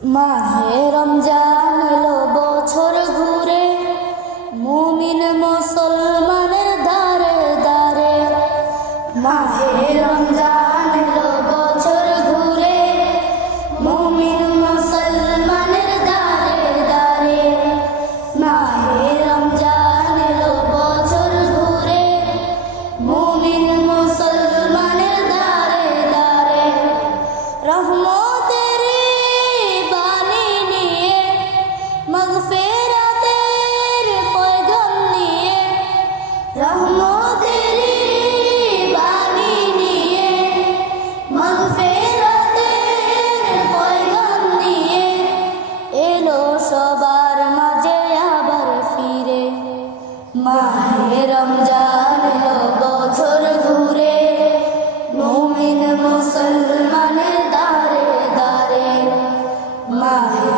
মাহে রমজান এলো বছর ঘুরে, মুমিন মুসলমানের দারে দারে। মাহে রমজান এলো বছর ঘুরে, মুমিন মুসলমানের দারে দারে। মাহে রমজান এলো বছর ঘুরে, মুমিন মুসলমানের দারে দারে। রহমতের বাণী নিয়ে, মাগফিরাতের পয়গাম নিয়ে, রহমতের বাণী নিয়ে, মাগফিরাতের পয়গাম নিয়ে এলো সবার মাঝে আবার ফিরে। মাহে রমজান এলো বছর ঘুরে, মুমিন মুসলমানের দারে দারে। মাহে